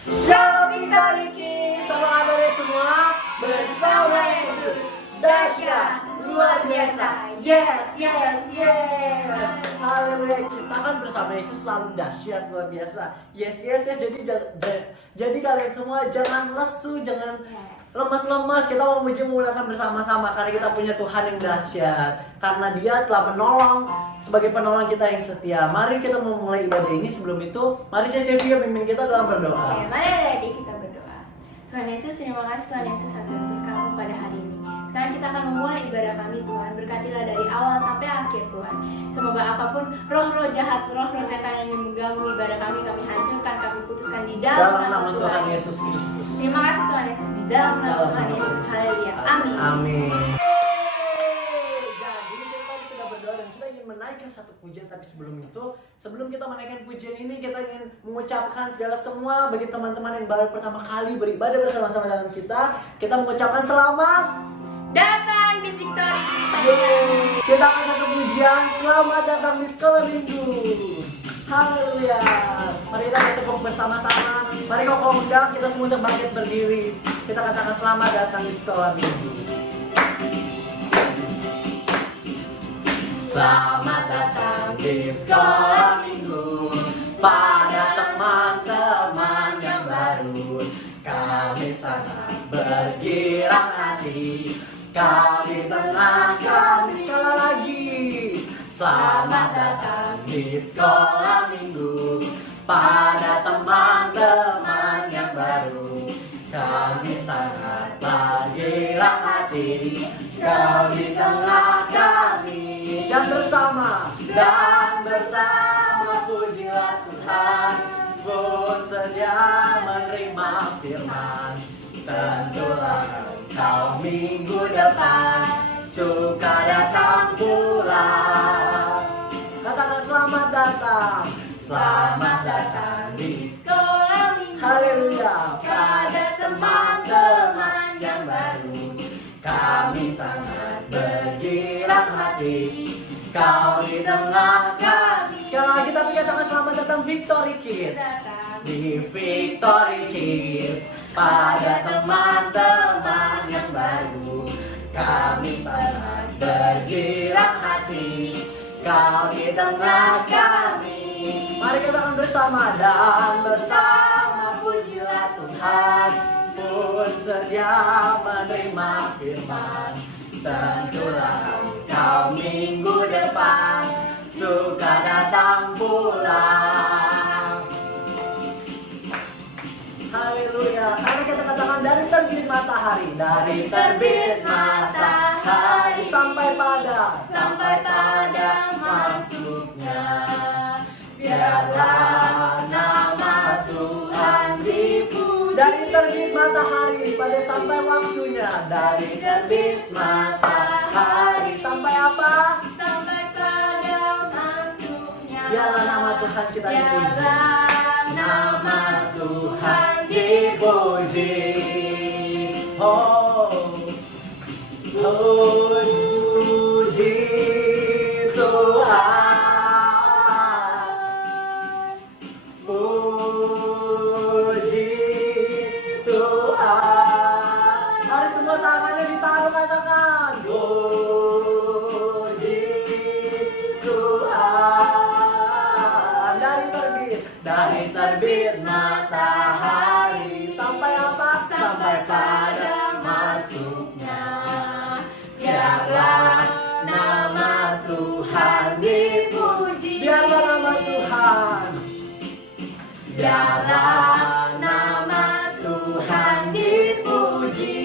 Shalom Victory Kids. Apa kabarnya semua? Bersama Yesus dahsyat luar biasa. Yes. Haleluya. Kita kan bersama Yesus selalu dahsyat luar biasa. Yes. Jadi kalian semua jangan lesu, jangan lemas-lemas. Kita mau memuliakan bersama-sama karena kita punya Tuhan yang dahsyat. Karena Dia telah menolong sebagai penolong kita yang setia. Mari kita memulai ibadah ini. Sebelum itu, mari saya Cevi pimpin kita dalam berdoa. Oke, mari adik-adik kita berdoa. Tuhan Yesus, terima kasih Tuhan Yesus atas berkat-Mu pada hari ini. Sekarang kita akan memulai ibadah kami Tuhan. Berkatilah dari awal sampai akhir Tuhan. Semoga apapun roh-roh jahat, roh-roh setan yang ingin mengganggu ibadah kami hancurkan, kami putuskan di dalam nama Tuhan Yesus Kristus. Terima kasih Tuhan Yesus, di dalam nama Tuhan Yesus. Haleluya. Amin. Amin. Jadi kita sudah berdoa dan kita ingin menaikkan satu pujian. Tapi sebelum kita menaikkan pujian ini, kita ingin mengucapkan segala semua bagi teman-teman yang baru pertama kali beribadah bersama-sama dengan kita. Kita mengucapkan selamat datang di Victory. Kita akan satu pujian. Selamat datang di sekolah minggu. Haleluya. Mari kita bertepuk bersama-sama. Mari kau undang kita semua untuk bangkit berdiri. Kita katakan selamat datang di sekolah minggu. Selamat datang di sekolah minggu pada teman-teman yang baru. Kami sangat bergirang hati. Kami tenang, kami sekali lagi. Selamat datang di sekolah minggu pada teman-teman yang baru. Kami sangat bergirang hati. Kami tengah kami dan bersama pujilah Tuhan. Pun sedia menerima firman. Tentulah engkau minggu depan suka datang pulang. Katakan selamat datang di sekolah minggu. Haleluya. Pada teman-teman yang baru. Kami sangat bergirang hati. Kau di tengah kami. Sekali lagi kita katakan selamat datang Victory Kids. Di Victory Kids pada teman-teman yang baru. Kami sangat bergirang hati. Kau di tengah kami. Mari kita akan bersama dan bersama pujilah Tuhan. Pun sedia menerima firman. Tentulah engkau minggu depan suka datang pulang. Haleluya. Mari kita katakan dari terbit matahari. Dari terbit matahari sampai pada masuknya. Biarlah nama Tuhan dipuji. Dari terbit matahari pada sampai waktunya. Dari terbit matahari sampai apa? Sampai pada masuknya. Biarlah nama Tuhan kita dipuji. Biarlah nama Tuhan dipuji. Puji Tuhan. Puji Tuhan. Mari semua tangannya ditaruh, katakan puji Tuhan. Dari terbit matahari sampai apa? Sampai pada masuknya. Biarlah nama Tuhan dipuji. Biarlah nama Tuhan. Biarlah nama Tuhan dipuji.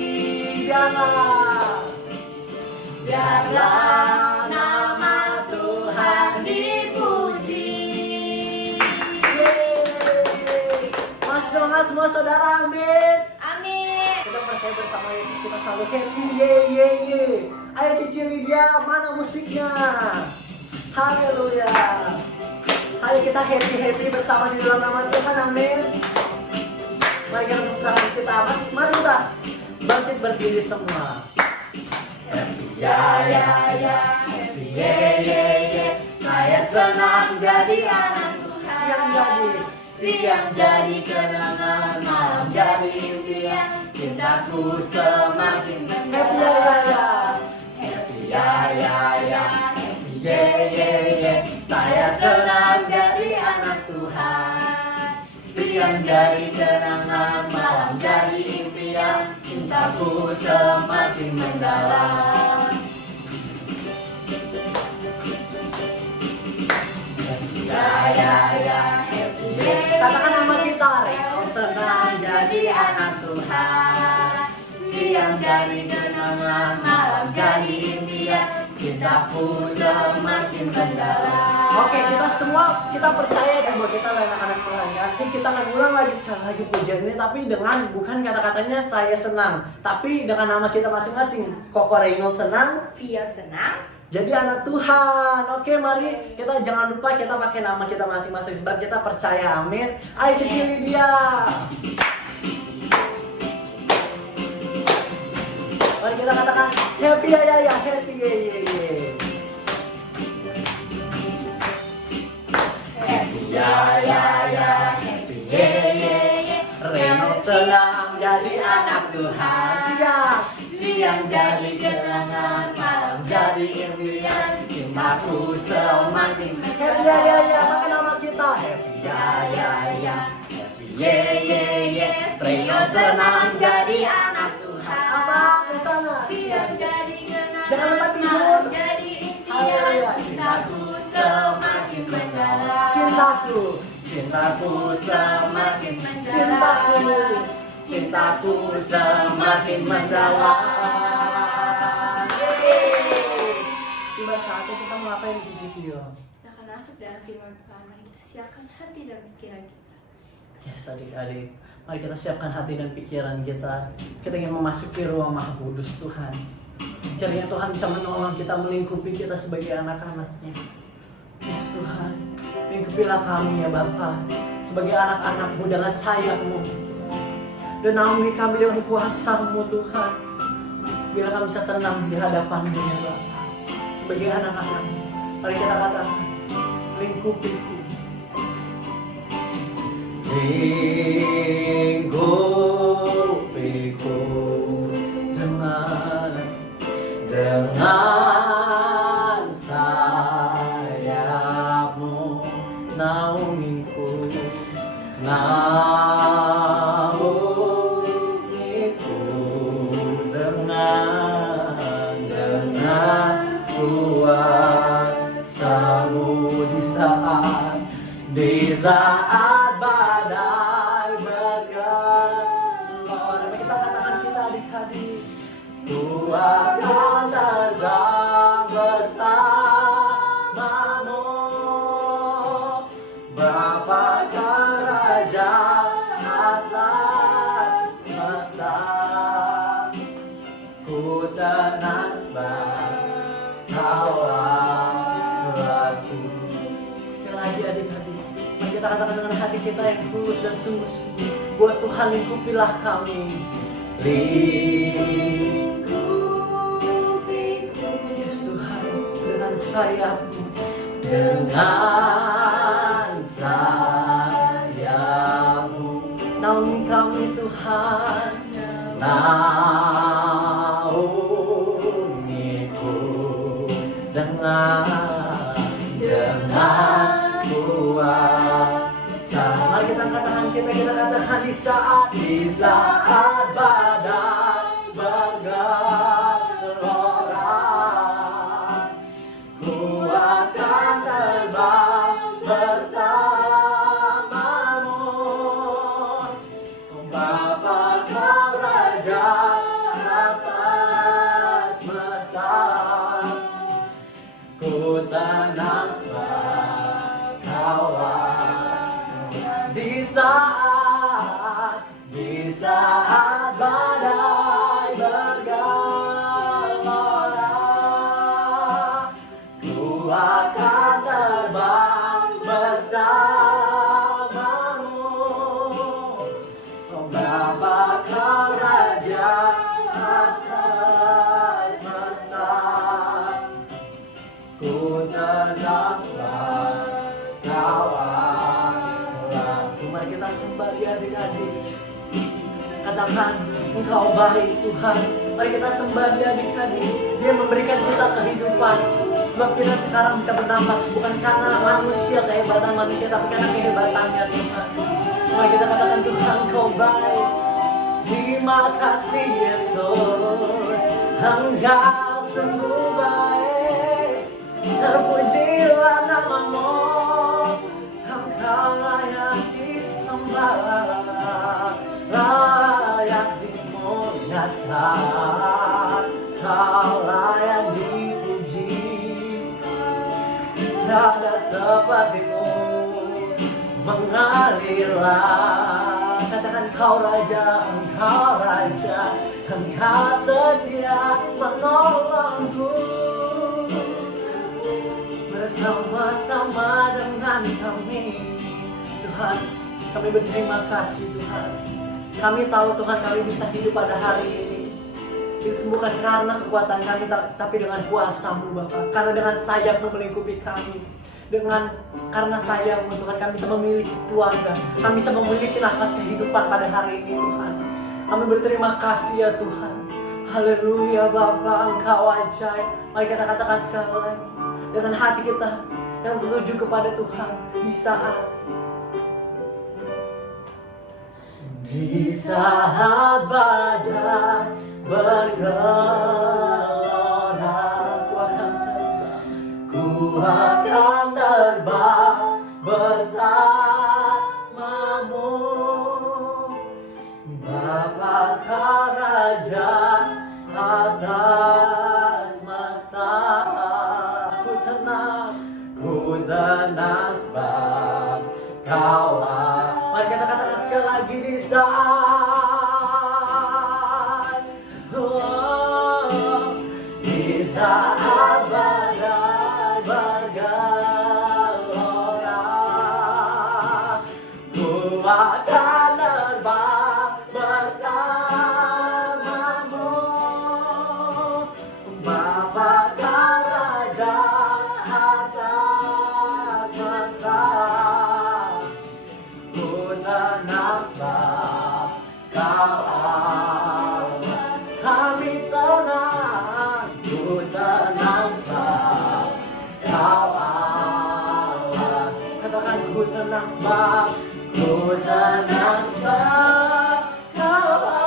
Biarlah nama Tuhan dipuji. Masih semangat semua saudara, amin. Amin. Kita percaya bersama Yesus, kita selalu happy, ye. Ayo Cici Lydia, mana musiknya? Haleluya. Ayo kita happy bersama di dalam nama Tuhan, amin. Mari kita tepuk kita, mari kita bangkit berdiri semua. Happy happy ye. Saya senang jadi anak Tuhan. Siang jadi kenangan cintaku semakin happy ya ya ya. Happy ya ya ya. Happy ye ye ye. Saya senang jadi anak Tuhan. Siang jadi kenangan, malam jadi impian. Cintaku semakin mendalam. Ya ya ya. Happy ye. Katakan nama kita. Senang jadi anak Tuhan. Siang jadi kenangan, malam jadi impian. Cintaku semakin mendalam. Oke, kita semua kita percaya bahwa kita anak-anak Tuhan ya. Jadi kita akan ulang lagi sekali lagi pujian ini, tapi dengan bukan kata-katanya saya senang, tapi dengan nama kita masing-masing. Koko Reynolds senang, Via senang. jadi anak Tuhan. Oke, mari kita jangan lupa kita pakai nama kita masing-masing sebab kita percaya. Amin. Ayo Cici Lydia. Mari kita katakan happy ya ya ya, happy ye ye ye. Happy ya ya ya, happy ye ye ye. Reynolds senang jadi anak Tuhan. Siang jadi kenangan, malam jadi impian. Cintaku semakin happy ya ya ya, pakai nama kita. Happy ya ya ya, happy ye ye ye. Reynolds senang jadi anak Tuhan. Apa bersama? Siang jadi kenangan, jangan lupa tidur. Malam jadi impian. Cintaku semakin mendalam. Cintaku semakin mendalam. Cintaku semakin mendalam. Tiba saatnya kita mau ngapain di video? Kita akan masuk dalam firman Tuhan. Mari kita siapkan hati dan pikiran kita. Yes, adik-adik, mari kita siapkan hati dan pikiran kita. Kita ingin memasuki ruang Maha Kudus Tuhan. Kiranya Tuhan bisa menolong kita, melingkupi kita sebagai anak-anak-Nya. Yes Tuhan, lingkupilah kami ya Bapa, sebagai anak-anak-Mu dengan sayap-Mu. Dan naungi kami dengan kuasa-Mu Tuhan. Biar kami bisa tenang di hadapan-Mu ya Bapa. Sebagai anak-anak-Mu, mari kita katakan, lingkupiku. Lingkupiku dengan sayap-Mu, naungiku dengan kuasa-Mu di saat badai bergelora. Kita katakan kita adik-adik, ku akan terbang bersamamu, Bapa kerajaan atas semesta. Ku tenang sebab Kau aku. Sekali lagi adik-adik, mari kita katakan dengan hati kita yang tulus dan sungguh-sungguh, buat Tuhan lingkupilah kami. Lingkupiku, yes Tuhan, dengan sayap-Mu, dengan sayap-Mu, naungi kami Tuhan, naungiku dengan kuasa. Mari kita katakan di saat badai bergelora, ku akan terbang bersamamu, Bapa kerajaan atas semesta. Ku tenang sebab Kau di saat badai bergelora, ku akan terbang bersamamu, Bapa kerajaan atas semesta. Ku tenang sebab Kau aku. Mari kita sembah dia adik-adik. Katakan, Engkau baik Tuhan. Mari kita sembah Dia adik-adik. Dia memberikan kita kehidupan. Sebab kita sekarang bisa bernafas bukan karena manusia, kehebatan manusia, tapi karena kehebatannya Tuhan. Mari kita katakan, Tuhan Engkau baik. Terima kasih Yesus, Engkau sungguh baik. Terpujilah nama-Mu, Engkau layak disembah, layak dimuliakan, Kau layak dipuji. Tiada seperti-Mu mengalirlah. Katakan, Engkau Raja, Engkau Raja, Engkau setia menolongku. Bersama-sama dengan kami, Tuhan, kami berterima kasih Tuhan. Kami tahu Tuhan, kami bisa hidup pada hari ini. Itu bukan karena kekuatan kami, tapi dengan kuasa-Mu Bapa. Karena dengan sayap-Mu melingkupi kami. Karena sayang-Mu Tuhan, kami bisa memiliki keluarga, kami bisa memiliki nafas kehidupan pada hari ini Tuhan. Kami berterima kasih ya Tuhan. Haleluya Bapa, Engkau ajaib. Mari kita katakan sekali lagi dengan hati kita yang tertuju kepada Tuhan. Di saat badai bergelora, ku akan terbang bersama-Mu, Bapa Kau Raja atas masa. Ku tenang sebab Kau Allah. Mari kita katakan sekali lagi, di saat badai bergelora, ku akan terbang bersama-Mu, Bapa Kau Raja atas masa. Ku tenang sebab Kau Allah. Kami tenang, ku tenang sebab Kau Allah. Katakan, ku tenang sebab, ku tenang sebab Kau Allah.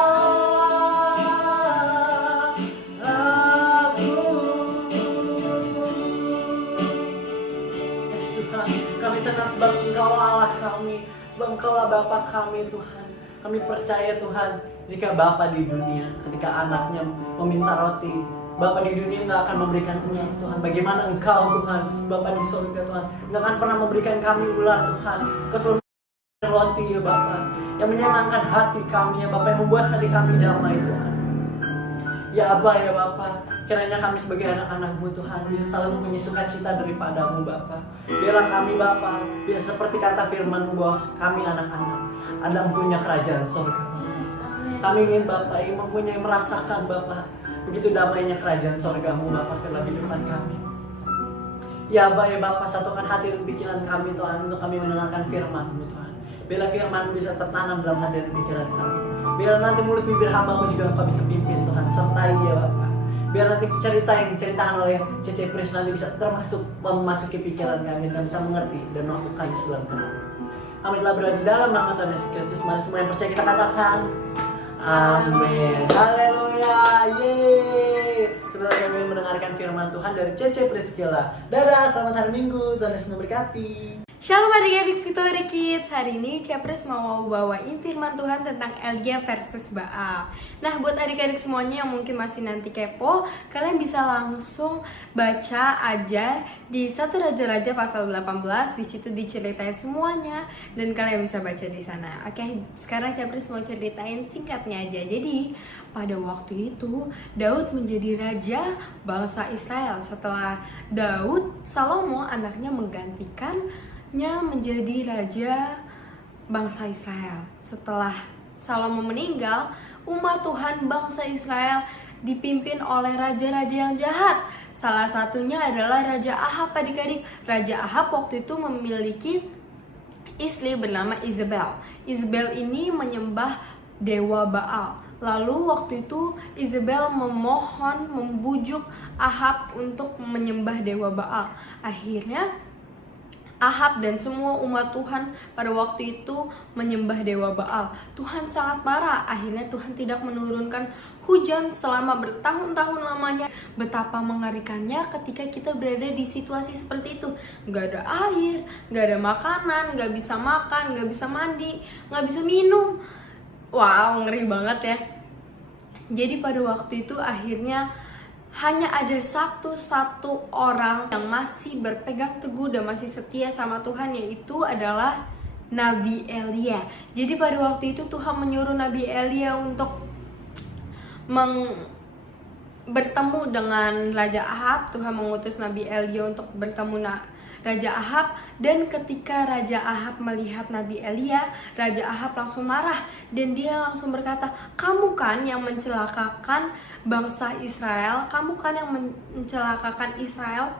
Yes Tuhan, kami tenang sebab Engkau Allah kami, sebab Engkaulah Bapa kami Tuhan. Kami percaya Tuhan, jika Bapa di dunia, ketika anaknya meminta roti, Bapa di dunia nggak akan memberikannya Tuhan. Bagaimana Engkau Tuhan, Bapa di surga Tuhan, nggak akan pernah memberikan kami ular Tuhan. Keseluruhan roti ya Bapa, yang menyenangkan hati kami ya Bapa, yang membuat hati kami damai Tuhan. Ya Abah ya Bapa, kiranya kami sebagai anak-anak-Mu Tuhan bisa selalu mempunyai sukacita daripada-Mu Bapa. Biarlah kami Bapa bisa seperti kata firman-Mu bahwa kami anak-anak adalah mempunyai kerajaan surga. Kami ingin Bapa ingin mempunyai, merasakan Bapa begitu damainya kerajaan surga-Mu Bapa dalam kehidupan kami. Ya Abah ya Bapa, satukan hati dan pikiran kami Tuhan untuk kami mendengarkan firman-Mu Tuhan. Biarlah firman bisa tertanam dalam hati dan pikiran kami. Biar nanti mulut bibir hamba-Mu juga Engkau bisa pimpin Tuhan, sertai ya Bapa. Biar nanti cerita yang diceritakan oleh Cece Pris nanti bisa termasuk memasuki pikiran kami dan bisa mengerti dan melakukan dalam kenal. Kami telah berada di dalam nama Tuhan Yesus Kristus. Mari semua yang percaya kita katakan amin. Haleluya. Yeay. Sebentar kami mendengarkan firman Tuhan dari Cece Priscilla. Dadah, selamat hari Minggu. Tuhan Yesus memberkati. Shalom adik-adik Victory Kids. Hari ini Cepres mau bawain firman Tuhan tentang Elgia versus Baal. Nah, buat adik-adik semuanya yang mungkin masih nanti kepo, kalian bisa langsung baca aja di 1 Raja-Raja pasal 18. Di situ diceritain semuanya dan kalian bisa baca di sana. Oke, sekarang Cepres mau ceritain singkatnya aja. Jadi, pada waktu itu Daud menjadi raja bangsa Israel. Setelah Daud, Salomo anaknya menggantikannya menjadi raja bangsa Israel. Setelah Salomo meninggal, umat Tuhan bangsa Israel dipimpin oleh raja-raja yang jahat. Salah satunya adalah Raja Ahab adik-adik. Raja Ahab waktu itu memiliki istri bernama Isabel. Isabel ini menyembah dewa Baal. Lalu waktu itu Izebel membujuk Ahab untuk menyembah dewa Baal. Akhirnya Ahab dan semua umat Tuhan pada waktu itu menyembah dewa Baal. Tuhan sangat marah. Akhirnya Tuhan tidak menurunkan hujan selama bertahun-tahun lamanya. Betapa mengerikannya ketika kita berada di situasi seperti itu. Gak ada air, gak ada makanan, gak bisa makan, gak bisa mandi, gak bisa minum. Wow, ngeri banget ya. Jadi pada waktu itu akhirnya hanya ada satu orang yang masih berpegang teguh dan masih setia sama Tuhan, yaitu adalah Nabi Elia. Jadi pada waktu itu Tuhan menyuruh Nabi Elia untuk bertemu dengan Raja Ahab. Tuhan mengutus Nabi Elia untuk bertemu Raja Ahab. Dan ketika Raja Ahab melihat Nabi Elia, Raja Ahab langsung marah dan dia langsung berkata, "Kamu kan yang mencelakakan bangsa Israel, kamu kan yang mencelakakan Israel."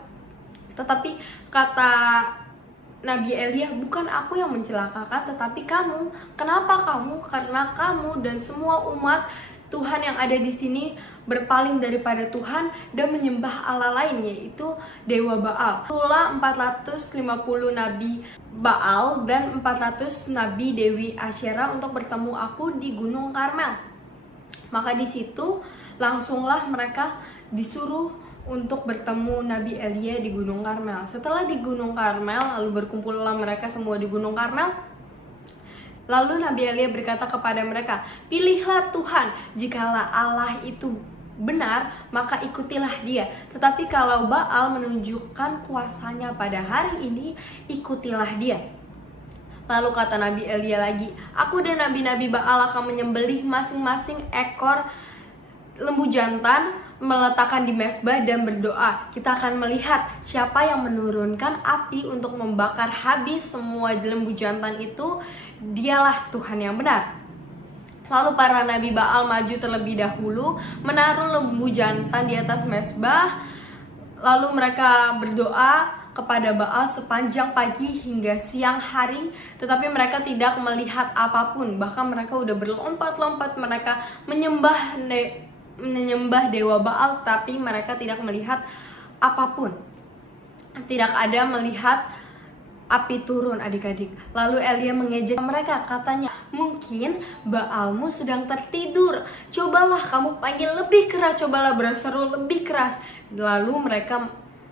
Tetapi kata Nabi Elia, "Bukan aku yang mencelakakan, tetapi kamu. Kenapa kamu? Karena kamu dan semua umat Tuhan yang ada di sini berpaling daripada Tuhan dan menyembah Allah lain, yaitu dewa Baal." Itulah 450 nabi Baal dan 400 nabi Dewi Asyera untuk bertemu aku di Gunung Karmel. Maka di situ langsunglah mereka disuruh untuk bertemu Nabi Elia di Gunung Karmel. Setelah di Gunung Karmel, lalu berkumpullah mereka semua di Gunung Karmel. Lalu Nabi Elia berkata kepada mereka, "Pilihlah Tuhan, jikalau Allah itu benar, maka ikutilah dia. Tetapi kalau Baal menunjukkan kuasanya pada hari ini, ikutilah dia." Lalu kata Nabi Elia lagi, "Aku dan nabi-nabi Baal akan menyembelih masing-masing ekor lembu jantan, meletakkan di mezbah dan berdoa. Kita akan melihat siapa yang menurunkan api untuk membakar habis semua lembu jantan itu, dialah Tuhan yang benar." Lalu para nabi Baal maju terlebih dahulu, menaruh lembu jantan di atas mezbah. Lalu mereka berdoa kepada Baal sepanjang pagi hingga siang hari, tetapi mereka tidak melihat apapun. Bahkan mereka udah berlompat-lompat, mereka menyembah dewa Baal, tapi mereka tidak melihat apapun. Tidak ada melihat api turun, adik-adik. Lalu Elia mengejek mereka, katanya, "Mungkin Baalmu sedang tertidur. Cobalah kamu panggil lebih keras, cobalah berseru lebih keras." Lalu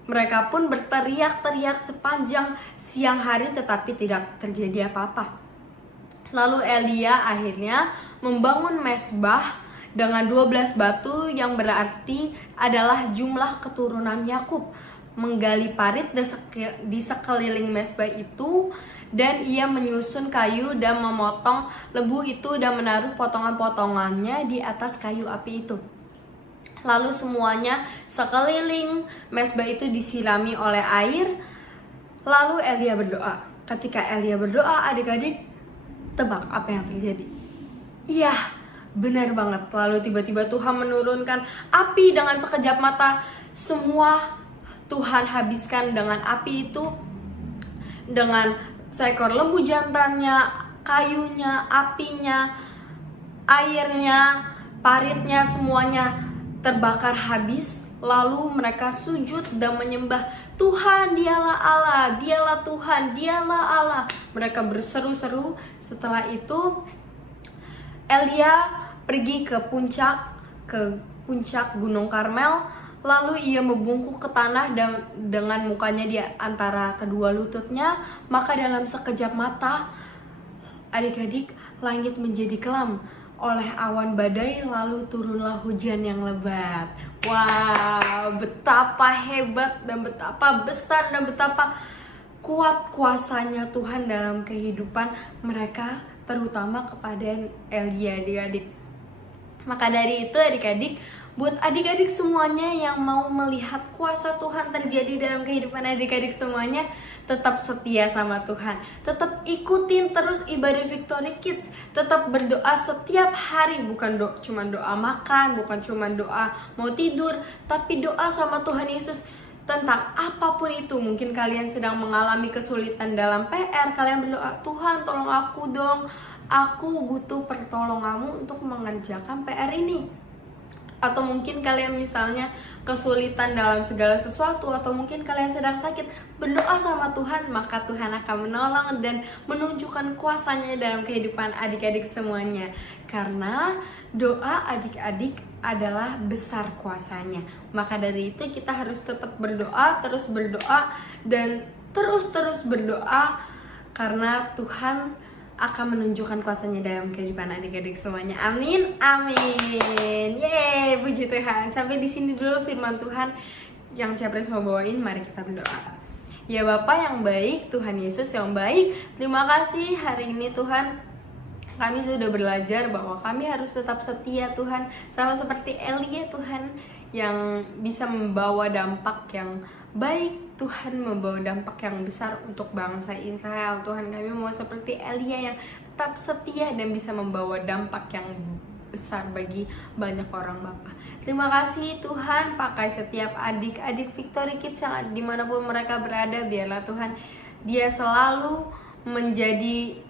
mereka pun berteriak-teriak sepanjang siang hari, tetapi tidak terjadi apa-apa. Lalu Elia akhirnya membangun mezbah dengan 12 batu yang berarti adalah jumlah keturunan Yakub, menggali parit di sekeliling mezbah itu, dan ia menyusun kayu dan memotong lembu itu dan menaruh potongan-potongannya di atas kayu api itu. Lalu semuanya sekeliling mezbah itu disirami oleh air. Lalu Elia berdoa. Ketika Elia berdoa, adik-adik, tebak apa yang terjadi? Iya, benar banget. Lalu tiba-tiba Tuhan menurunkan api dengan sekejap mata. Semua Tuhan habiskan dengan api itu, dengan seekor lembu jantannya, kayunya, apinya, airnya, paritnya, semuanya terbakar habis. Lalu mereka sujud dan menyembah, "Tuhan, dialah Allah, dialah Tuhan, dialah Allah." Mereka berseru-seru. Setelah itu Elia pergi ke puncak Gunung Karmel. Lalu ia membungkuk ke tanah dan dengan mukanya di antara kedua lututnya. Maka dalam sekejap mata, adik-adik, langit menjadi kelam oleh awan badai, lalu turunlah hujan yang lebat. Wow, betapa hebat dan betapa besar dan betapa kuat kuasanya Tuhan dalam kehidupan mereka, terutama kepada Elia, adik-adik. Maka dari itu, adik-adik, buat adik-adik semuanya yang mau melihat kuasa Tuhan terjadi dalam kehidupan adik-adik semuanya, tetap setia sama Tuhan. Tetap ikutin terus ibadah Victory Kids. Tetap berdoa setiap hari, bukan cuma doa makan, bukan cuma doa mau tidur, tapi doa sama Tuhan Yesus tentang apapun itu. Mungkin kalian sedang mengalami kesulitan dalam PR, kalian berdoa, "Tuhan, tolong aku dong. aku butuh pertolonganmu untuk mengerjakan PR ini. Atau mungkin kalian misalnya kesulitan dalam segala sesuatu, atau mungkin kalian sedang sakit, berdoa sama Tuhan, maka Tuhan akan menolong dan menunjukkan kuasanya dalam kehidupan adik-adik semuanya. Karena doa adik-adik adalah besar kuasanya. Maka dari itu kita harus tetap berdoa, terus berdoa, dan terus berdoa, karena Tuhan akan menunjukkan kuasanya dalam kehidupan adik-adik semuanya. Amin, amin. Yeay, puji Tuhan. Sampai di sini dulu firman Tuhan yang Capres mau bawain. Mari kita berdoa. Ya Bapa yang baik, Tuhan Yesus yang baik, terima kasih hari ini Tuhan. Kami sudah belajar bahwa kami harus tetap setia Tuhan, sama seperti Elia Tuhan, yang bisa membawa dampak yang baik. Tuhan membawa dampak yang besar untuk bangsa Israel. Tuhan, kami mau seperti Elia yang tetap setia dan bisa membawa dampak yang besar bagi banyak orang Bapa. Terima kasih Tuhan, pakai setiap adik-adik Victory Kids yang dimanapun mereka berada. Biarlah Tuhan dia selalu menjadi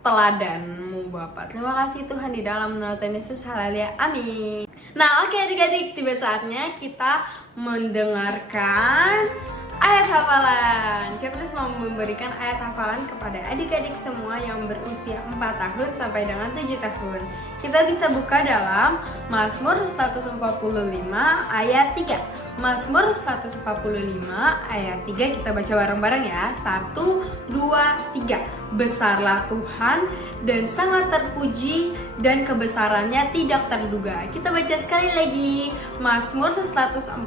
teladan-Mu Bapa. Terima kasih Tuhan, di dalam nama Tuhan Yesus, haleluya, amin. Nah oke adik-adik, tiba saatnya kita mendengarkan ayat hafalan. Capres mau memberikan ayat hafalan kepada adik-adik semua yang berusia 4 tahun sampai dengan 7 tahun. Kita bisa buka dalam Mazmur 145 ayat 3. Mazmur 145 ayat 3, kita baca bareng-bareng ya. 1, 2, 3. Besarlah Tuhan dan sangat terpuji, dan kebesarannya tidak terduga. Kita baca sekali lagi. Mazmur 145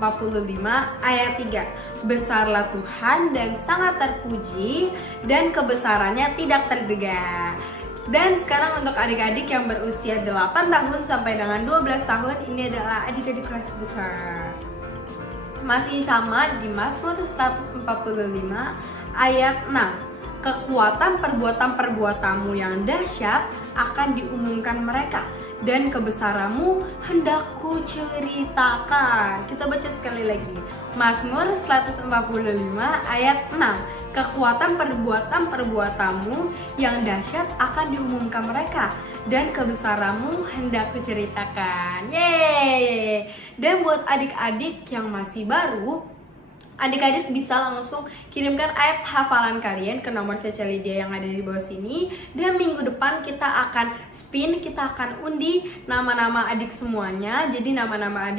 ayat 3. Besarlah Tuhan dan sangat terpuji, dan kebesarannya tidak terduga. Dan sekarang untuk adik-adik yang berusia 8 tahun sampai dengan 12 tahun, ini adalah adik-adik kelas besar. Masih sama di Mazmur 145 ayat 6. Kekuatan perbuatan-perbuatanmu yang dahsyat akan diumumkan mereka, dan kebesaranmu hendak ku ceritakan. Kita baca sekali lagi. Mazmur 145 ayat 6. Kekuatan perbuatan-perbuatanmu yang dahsyat akan diumumkan mereka, dan kebesaranmu hendak kuceritakan. Yeay. Dan buat adik-adik yang masih baru, adik-adik bisa langsung kirimkan ayat hafalan kalian ke nomor CC Lydia yang ada di bawah sini. Dan minggu depan kita akan spin, kita akan undi nama-nama adik semuanya. Jadi nama-nama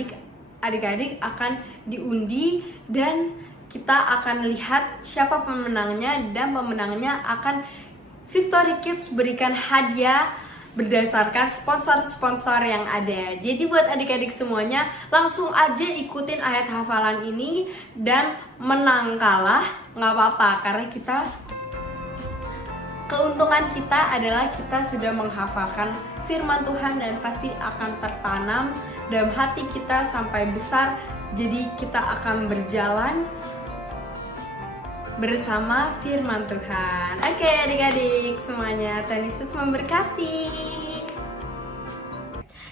adik-adik akan diundi, dan kita akan lihat siapa pemenangnya, dan pemenangnya akan Victory Kids berikan hadiah berdasarkan sponsor-sponsor yang ada. Jadi buat adik-adik semuanya, langsung aja ikutin ayat hafalan ini, dan menang kalah nggak apa-apa, karena keuntungan kita adalah kita sudah menghafalkan firman Tuhan, dan pasti akan tertanam dalam hati kita sampai besar. Jadi kita akan berjalan bersama firman Tuhan. Oke adik-adik semuanya, Tuhan Yesus memberkati.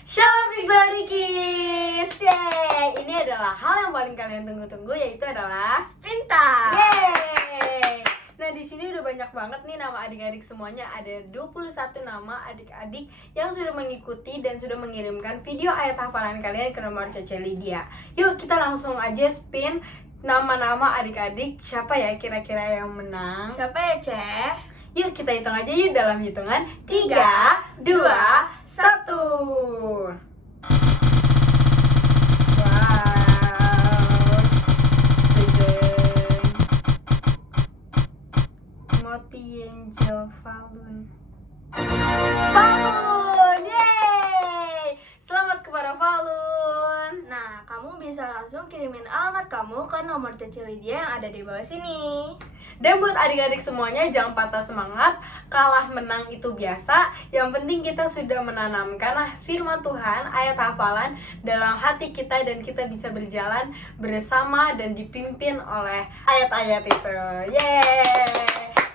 Shalom Victory Kids. Yeay. Ini adalah hal yang paling kalian tunggu-tunggu, yaitu adalah spin time. Yeay. Nah di sini udah banyak banget nih nama adik-adik semuanya. Ada 21 nama adik-adik yang sudah mengikuti dan sudah mengirimkan video ayat hafalan kalian ke nomor CC Lydia. Yuk kita langsung aja spin nama-nama adik-adik. Siapa ya kira-kira yang menang? Siapa ya, Ceh? Yuk kita hitung aja yuk dalam hitungan 3, 2, 1. Angel Falun. Yeay! Selamat kepada Falun. Nah, kamu bisa langsung kirimin alamat kamu ke nomor CC Lydia yang ada di bawah sini. Dan buat adik-adik semuanya, jangan patah semangat. Kalah menang itu biasa. Yang penting kita sudah menanamkan firman Tuhan, ayat hafalan dalam hati kita, dan kita bisa berjalan bersama dan dipimpin oleh ayat-ayat itu. Yeay!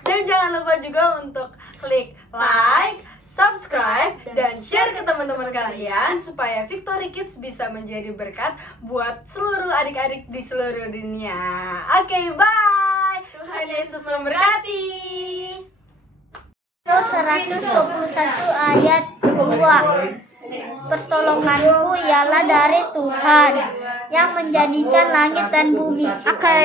Dan jangan lupa juga untuk klik like, subscribe, dan share ke teman-teman kalian supaya Victory Kids bisa menjadi berkat buat seluruh adik-adik di seluruh dunia. Oke, bye. Tuhan Yesus memberkati. 121 ayat 2. Pertolonganku ialah dari Tuhan yang menjadikan langit dan bumi. Oke,